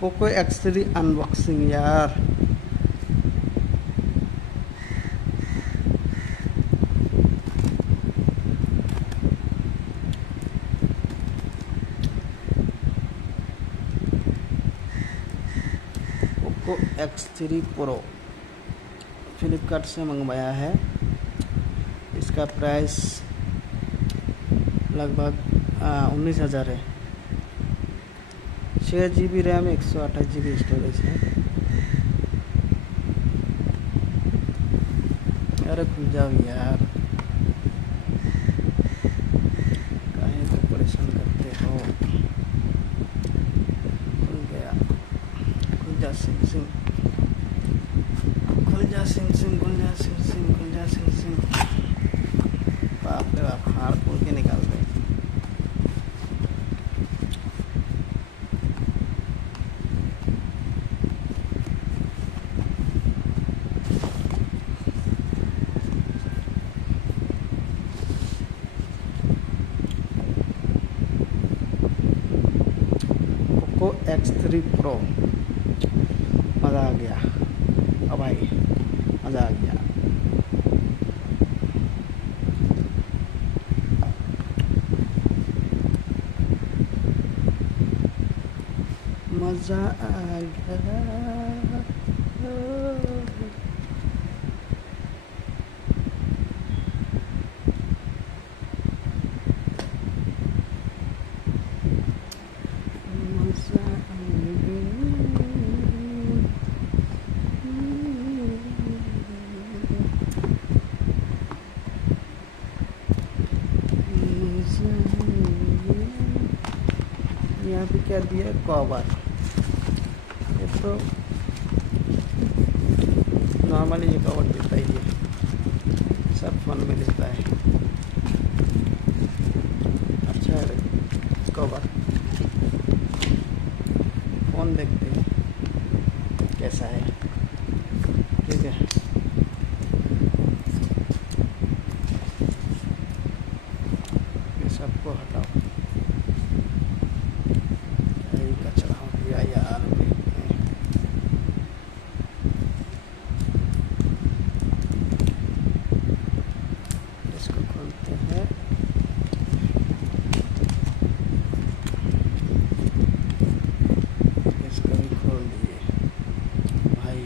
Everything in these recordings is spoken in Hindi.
पोको X3 अनबॉक्सिंग यार। पोको X3 प्रो फ्लिपकार्ट से मंगवाया है। इसका प्राइस लगभग 19,000 है। 6 GB रैम, 128 GB स्टोरेज है। अरे खुल जाओ यार, काहे को परेशान करते हो। खुल गया, खुल जा सिम सिम, खुल जा सिम सिम, खुल जा सिम सिम, खुल जा सिम सिम। बाप रे बाप, हाड़ खोल के निकाल रहे। पोको X3 प्रो, मज़ा आ गया। अब भाई मज़ा आ गया। मज़ा आ गया। यहाँ पे क्या दिया है, कवर। ये तो नॉर्मली ये कवर देता ही है, सब फोन में देता है। अच्छा है कवर। फोन देखते हैं कैसा है, ठीक है। ये सबको हटाओ, कचरा हो गया यार। इसको खोलते हैं। इसको भी खोल दिए भाई।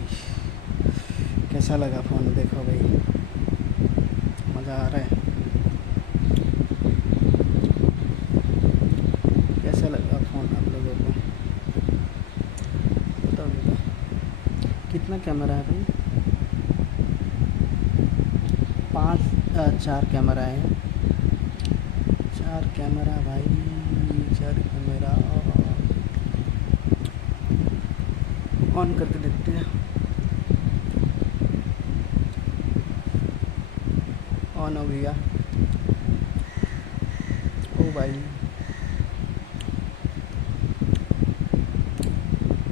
कैसा लगा फ़ोन, देखो भाई, मज़ा आ रहा है। कैसा लगा फ़ोन आप लोगों को, बताओ बेटा। कितना कैमरा है भाई? 4 कैमरा है। 4 कैमरा भाई, 4 कैमरा। ऑन करके देखते हैं। ऑन हो गया। ओ भाई,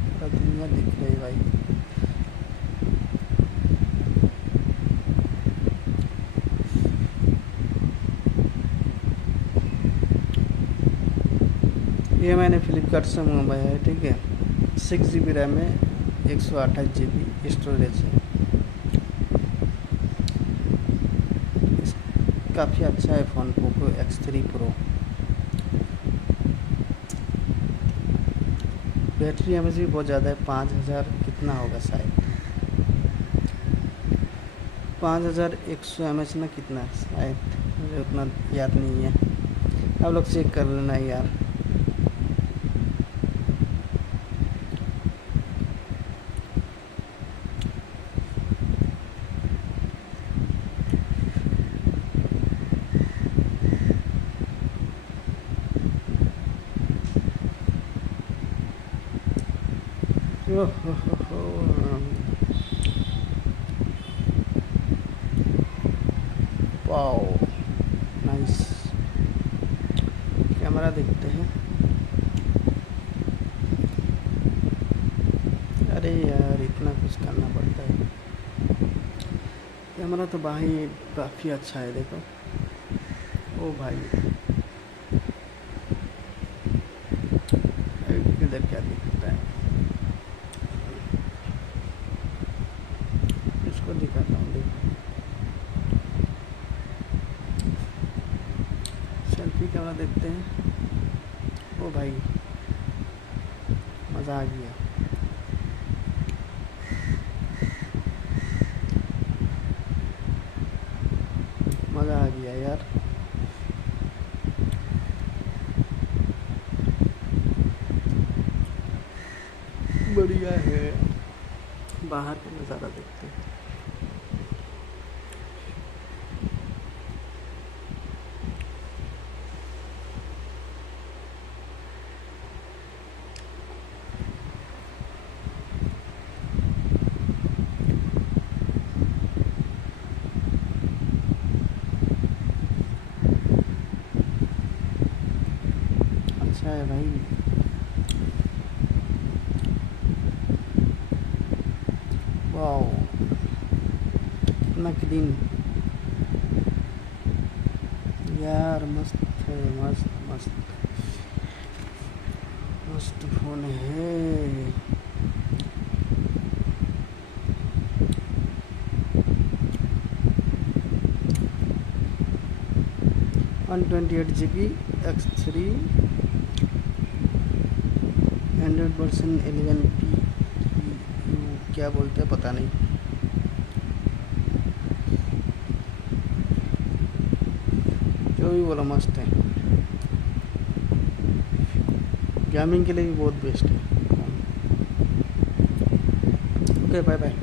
पूरा दुनिया दिख रही है भाई। ये मैंने फ्लिपकार्ट से मंगवाया है, ठीक है। 6 GB रैम है, 128 GB स्टोरेज है। काफ़ी अच्छा है phone, Poco X3 pro. Battery M H भी बहुत ज़्यादा है, 5000 कितना होगा शायद, 5100 mAh ना कितना शायद, मुझे उतना याद नहीं है। आप लोग चेक कर लेना यार। Wow, nice. कैमरा देखते हैं। अरे यार, इतना कुछ करना पड़ता है। कैमरा तो भाई काफ़ी अच्छा है, देखो। ओ भाई, इधर क्या दिखता है। वाला देखते हैं। ओ भाई मज़ा आ गया। मज़ा आ गया यार। बढ़िया है। बाहर का नज़ारा देखते हैं। अच्छा है भाई। वाओ कितना क्लीन यार। मस्त है, मस्त मस्त मस्त फ़ोन है। 128 GB X3 एंड्रॉयड वर्जन 11 क्या बोलते हैं पता नहीं। जो भी बोला मस्त है। गेमिंग के लिए भी बहुत बेस्ट है। Okay bye bye.